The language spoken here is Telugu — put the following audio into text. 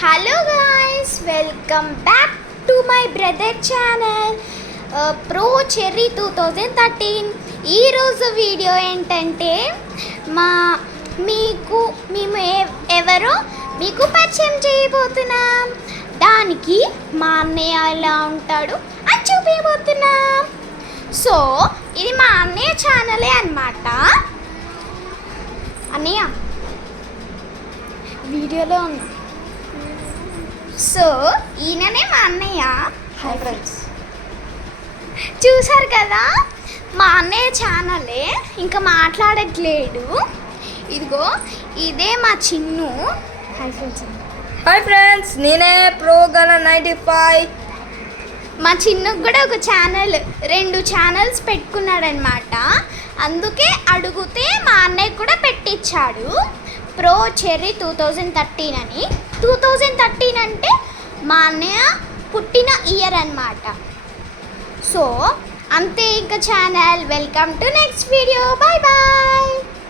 Hello guys, welcome back to my brother channel pro cherry 2013. ఈరోజు వీడియో ఏంటంటే మేము ఎవరో మీకు పరిచయం చేయబోతున్నాం. దానికి మా అన్నయ్య ఎలా ఉంటాడు అని చూపించబోతున్నాం. సో ఇది మా అన్నయ్య ఛానలే అన్నమాట. అన్నయ్య వీడియోలో ఉన్నా. సో ఈయననే మా అన్నయ్య. హాయ్ ఫ్రెండ్స్, చూసారు కదా, మా అన్నయ్య ఛానలే. ఇంకా మాట్లాడట్లేడు. ఇదిగో ఇదే మా చిన్ను. హాయ్ ఫ్రెండ్స్, నేనే ప్రో గన 95. మా చిన్నుకు కూడా ఒక ఛానల్, 2 ఛానల్స్ పెట్టుకున్నాడనమాట. అందుకే అడిగితే మా అన్నయ్య కూడా పెట్టించాడు ప్రో చెర్రీ 2013 అని. 2013 అంటే మా అన్నయ్య పుట్టిన ఇయర్ అన్నమాట. సో అంతే ఇంకా channel. Welcome to next video. Bye bye.